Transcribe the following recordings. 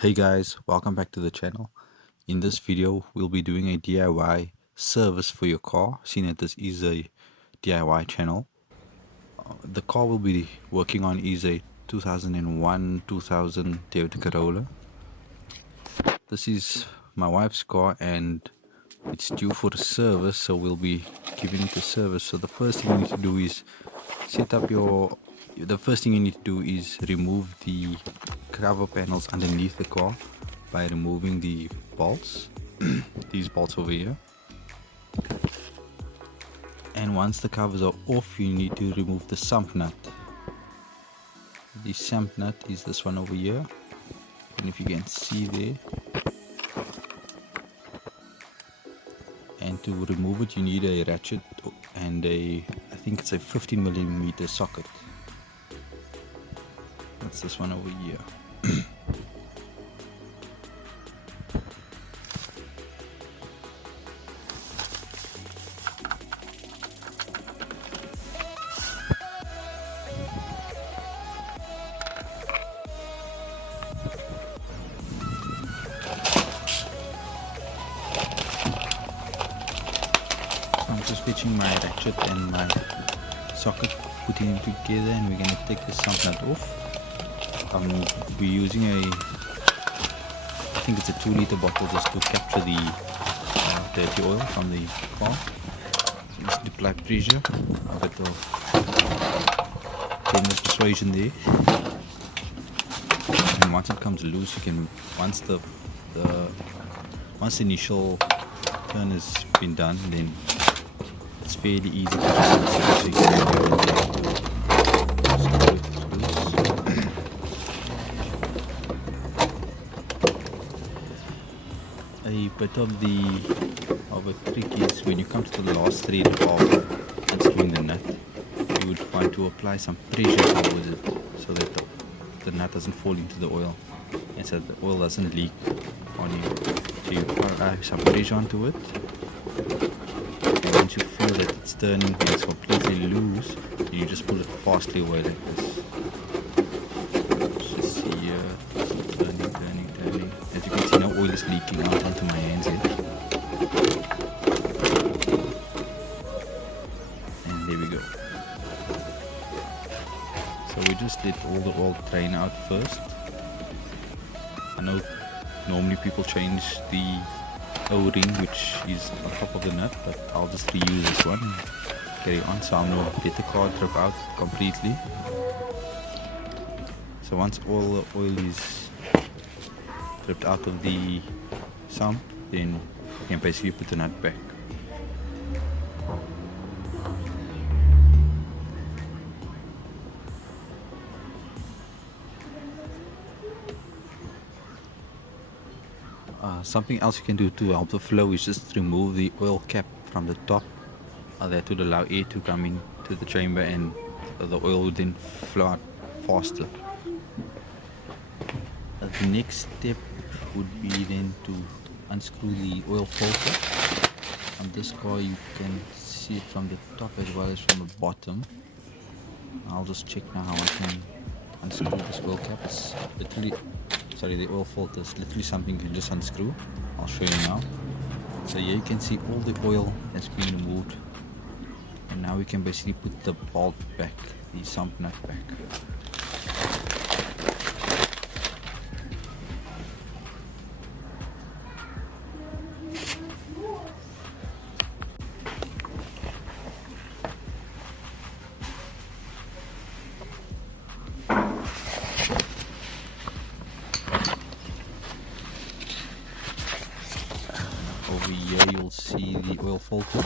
Hey guys, welcome back to the channel. In this video, we'll be doing a DIY service for your car, seeing that this is a DIY channel. The car we'll be working on is a 2001-2000 Toyota Corolla. This is my wife's car and it's due for a service, so we'll be giving it a service. So the first thing you need to do is remove the cover panels underneath the car by removing the bolts, these bolts over here. And once the covers are off, you need to remove the sump nut. The sump nut is this one over here, and if you can see there. And to remove it, you need a ratchet and I think it's a 15mm socket. That's this one over here. I'm just fetching my ratchet and my socket, putting them together, and we're going to take the sump nut off. We're using I think it's a 2-liter bottle just to capture the dirty oil from the car. So just apply pressure, a bit of generous persuasion there, and once it comes loose, you can once the initial turn has been done, then it's fairly easy to just unscrew, so you can do it there. Screw it loose. A bit of a trick is when you come to the last thread of unscrewing the nut, you would want to apply some pressure towards it so that the nut doesn't fall into the oil and so that the oil doesn't leak on you. So you apply some pressure onto it. Once you feel that it's turning and it's completely loose, you just pull it fastly away like this. Just see here, turning. As you can see now, oil is leaking out onto my hands here. And there we go. So we just let all the oil drain out first. I know normally people change the O-ring which is on top of the nut, but I'll just reuse this one and carry on, so I'm going to let the car drip out completely. So once all the oil is dripped out of the sump, then you can basically put the nut back. Something else you can do to help the flow is just remove the oil cap from the top. That would allow air to come into the chamber and the oil would then flow out faster. The next step would be then to unscrew the oil filter. On this car you can see it from the top as well as from the bottom. I'll just check now how I can unscrew this oil cap. It's literally, the oil filter is literally something you can just unscrew. I'll show you now. So here you can see all the oil that's been removed, and now we can basically put the bolt back, the sump nut back. Over here you'll see the oil filter.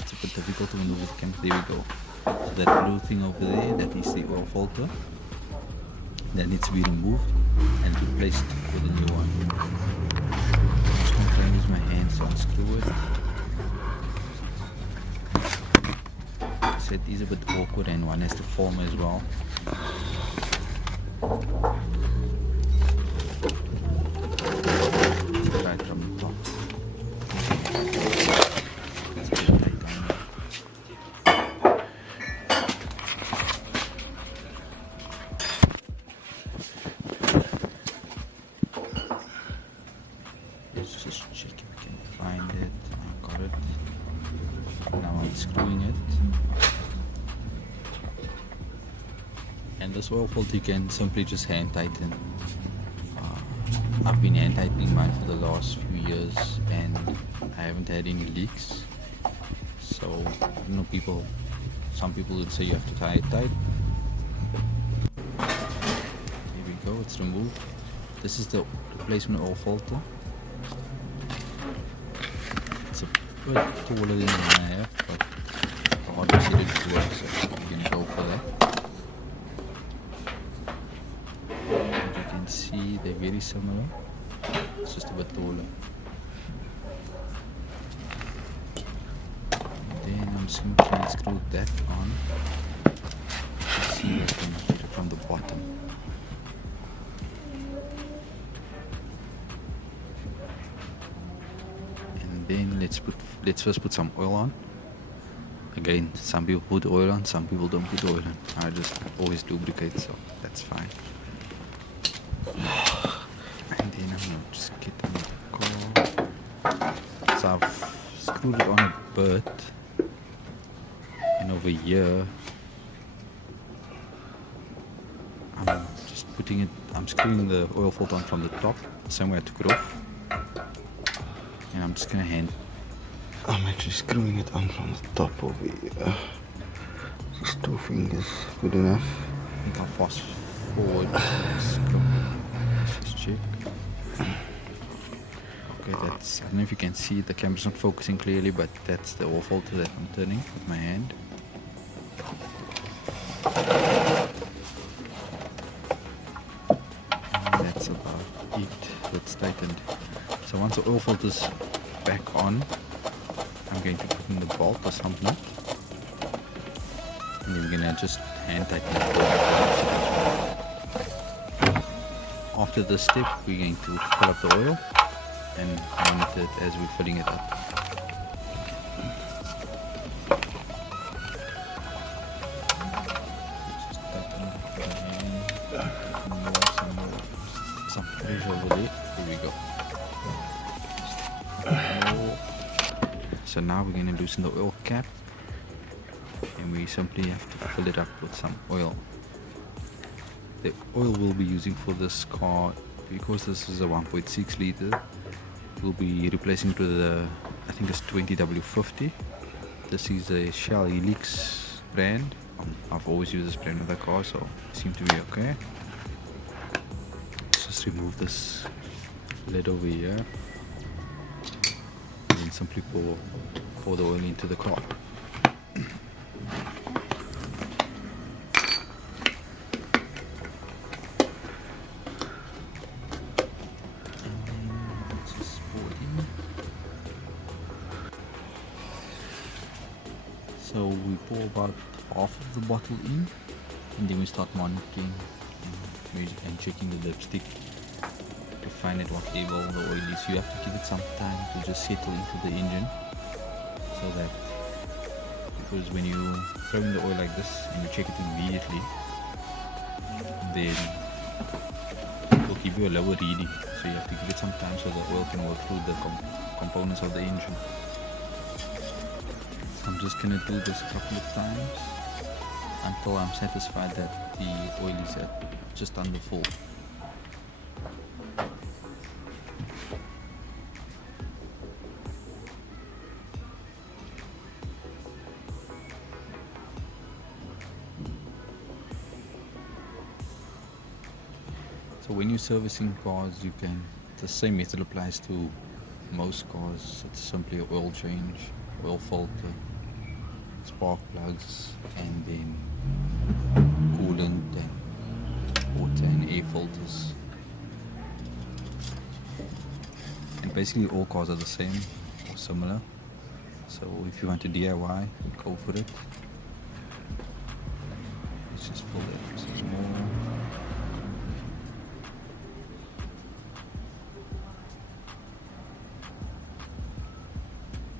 It's a bit difficult to move the camera. There we go. So that blue thing over there, that is the oil filter. That needs to be removed and replaced with a new one. I'm just going to try and use my hands to unscrew it. So it is a bit awkward and one has to form as well. Right from the top. Let's get it tight on there. And this oil filter you can simply just hand tighten. I've been hand tightening mine for the last few years and I haven't had any leaks. So you know, some people would say you have to tie it tight. Here we go, it's removed. This is the replacement oil filter. It's a bit taller than the one I have, but the hardware said it would work, so we're gonna go for that. As you can see, they're very similar. It's just a bit taller. Then I'm just going to try and screw that on. Let's see if I can get it from the bottom. And then let's first put some oil on. Again, some people put oil on, some people don't put oil on. I just always lubricate, so that's fine. And then I'm going to just get in the car. So I've screwed it on a bit. And over here, I'm screwing the oil filter on from the top, somewhere I took it off. And I'm just gonna I'm actually screwing it on from the top over here. Just 2 fingers, good enough. I think I'll fast forward. Let's just check. Okay, I don't know if you can see, the camera's not focusing clearly, but that's the oil filter that I'm turning with my hand. And that's about it. That's tightened. So once the oil filter's back on, I'm going to put in the bolt or something. And then we're gonna just hand tighten it. After this step, we're going to fill up the oil and monitor it as we're filling it up. Some pressure over there. Here we go. So now we're going to loosen the oil cap and we simply have to fill it up with some oil. The oil we'll be using for this car, because this is a 1.6 liter, we'll be replacing to the, I think it's 20W50. This is a Shell Helix brand. I've always used this brand with the car, so it seems to be okay. Let's just remove this lid over here and then simply pour the oil into the car. So we pour about half of the bottle in and then we start monitoring and checking the dipstick to find at what level the oil is. You have to give it some time to just settle into the engine, so that, because when you throw in the oil like this and you check it immediately, then it will give you a lower reading. So you have to give it some time so the oil can work through the components of the engine. I'm just gonna do this a couple of times until I'm satisfied that the oil is at just under full. So when you're servicing cars, the same method applies to most cars. It's simply an oil change, oil filter, spark plugs, and then coolant and water and air filters. And basically all cars are the same or similar. So if you want to DIY, go for it. Let's just fill that up some more.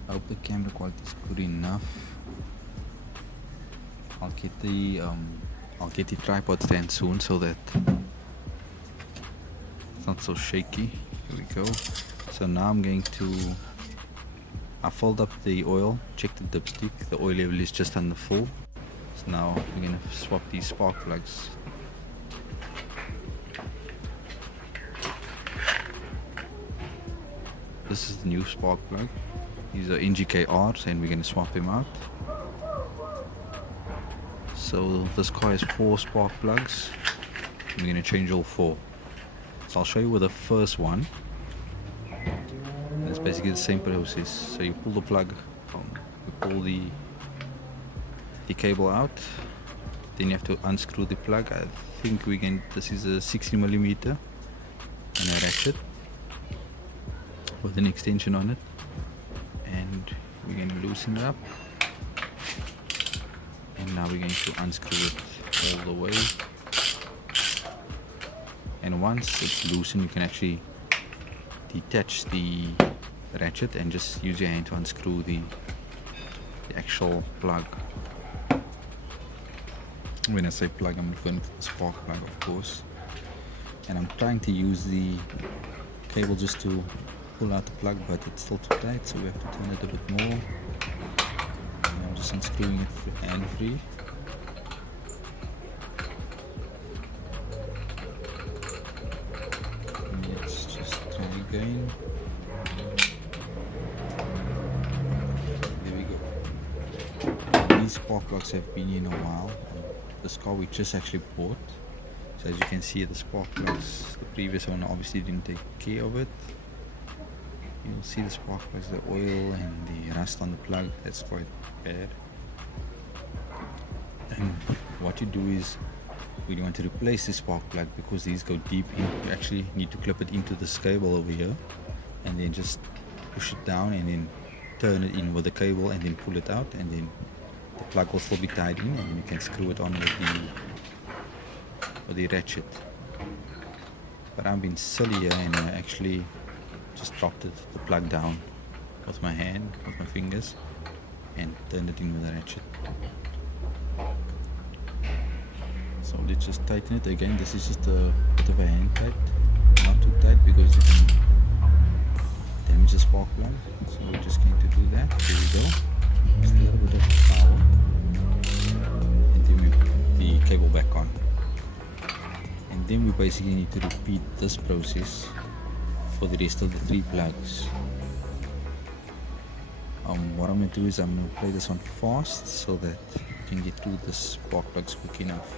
I hope the camera quality is good enough. I'll get the tripod stand soon so that it's not so shaky. Here we go. So now I filled up the oil, checked the dipstick, the oil level is just under full. So now we're gonna swap these spark plugs This is the new spark plug. These are NGKRs and we're going to swap them out. So this car has 4 spark plugs. We're going to change all 4. So I'll show you with the first one. And it's basically the same process. So you pull the plug, you pull the cable out. Then you have to unscrew the plug. I think this is a 60mm and a ratchet with an extension on it. And we're going to loosen it up. And now we're going to unscrew it all the way. And once it's loosened, you can actually detach the ratchet and just use your hand to unscrew the actual plug. When I say plug, I'm referring to the spark plug, of course. And I'm trying to use the cable just to pull out the plug, but it's still too tight, so we have to turn it a bit more. And I'm just unscrewing it hand free. Let's just try again. There we go. These spark plugs have been in a while. This car we just actually bought. So as you can see, the spark plugs, the previous owner obviously didn't take care of it. You'll see the spark plugs, the oil and the rust on the plug. That's quite bad. And what you do is, when you want to replace the spark plug, because these go deep in, you actually need to clip it into this cable over here and then just push it down and then turn it in with the cable and then pull it out, and then the plug will still be tied in, and then you can screw it on with the ratchet. But I've been silly here and I actually just dropped the plug down with my hand, with my fingers, and turned it in with the ratchet. So let's just tighten it again. This is just a bit of a hand tight, not too tight because you can damage the spark plug. So we're just going to do that. There we go. Just a little bit of power, and then we put the cable back on. And then we basically need to repeat this process for the rest of the 3 plugs. What I'm going to do is I'm going to play this on fast so that you can get through the spark plugs quick enough.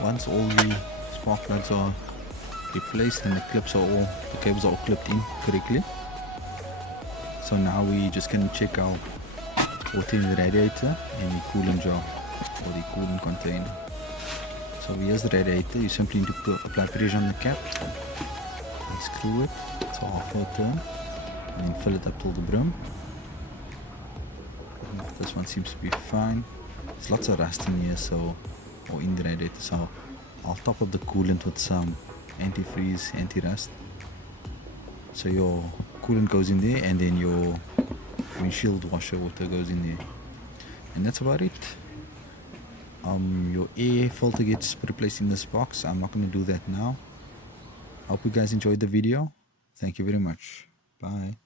Once all the spark plugs are replaced and the cables are all clipped in correctly, so now we just can check our water in the radiator and the coolant jar or the coolant container. So here's the radiator. You simply need to apply pressure on the cap and screw it. It's a half-hour turn, and then fill it up till the brim. This one seems to be fine. There's lots of rust in here, or in the radiator, so I'll top up the coolant with some antifreeze, anti-rust, so your coolant goes in there, and then your windshield washer water goes in there, and that's about it. Your air filter gets replaced in this box. I'm not going to do that now. I hope you guys enjoyed the video. Thank you very much. Bye.